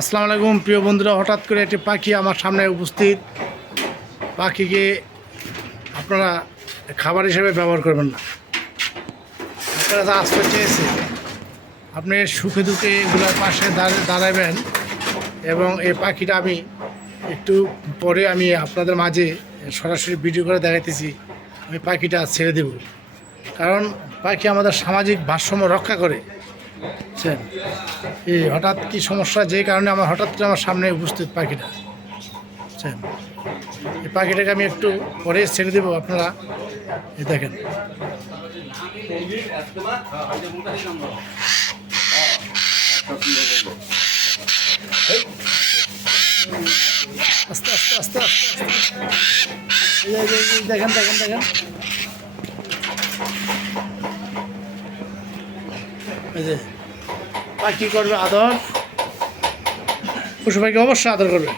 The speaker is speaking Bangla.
আসসালামু আলাইকুম, প্রিয় বন্ধুরা। হঠাৎ করে একটি পাখি আমার সামনে উপস্থিত। পাখিকে আপনারা খাবার হিসেবে ব্যবহার করবেন না। আপনারা যা আসতে চেয়েছে আপনি সুখে দুঃখে এগুলোর পাশে দাঁড়- দাঁড়াবেন এবং এই পাখিটা আমি একটু পরে আমি আপনাদের মাঝে সরাসরি ভিডিও করে দেখাইতেছি। আমি পাখিটা ছেড়ে দেব। কারণ পাখি আমাদের সামাজিক ভারসাম্য রক্ষা করে। বুঝছেন এই হঠাৎ কি সমস্যা? যে কারণে আমার হঠাৎ করে আমার সামনে উপস্থিত পাখিটা। বুঝছেন এই পাখিটাকে আমি একটু পরে ছেড়ে দেবো, আপনারা এই দেখেন। আস্তে আস্তে আস্তে আস্তে দেখেন দেখেন দেখেন। এই যে পাখি করবে আদর? পশু পাখি অবশ্যই আদর করবে।